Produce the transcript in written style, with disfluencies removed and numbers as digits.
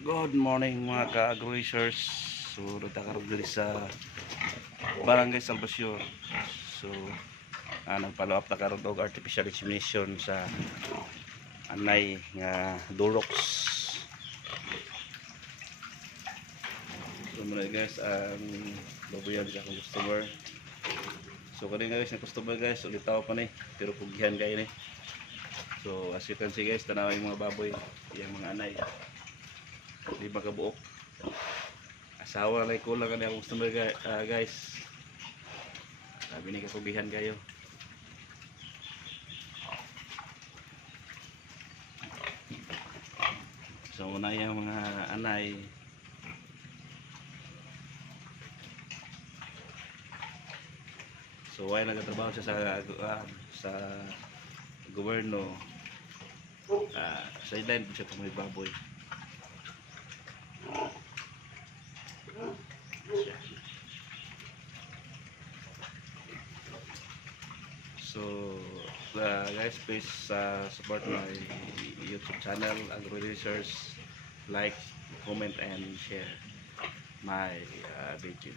Good morning mga ka-agro-racers. So, nagtakaroon din sa Barangay Salvacion. So, nag-follow up na karoon og artificial insemination sa anay nga Durox. So, muna guys, ang babuyan sa akong customer. So, kanina guys, na customer guys, ulitaw pa ni, pero pugihan kayo ni. So, as you can see guys, tanaw yung mga baboy, yung mga anay. Di ba kabuok? Asawa na kulang ka na akong customer guys. Sabi ni kapugihan kayo. So una yung mga anay. So why nagtatrabaho siya sa gobyerno. Sideline po siya kung may baboy. So guys, please support my YouTube channel Agro-Racers, like, comment and share my video.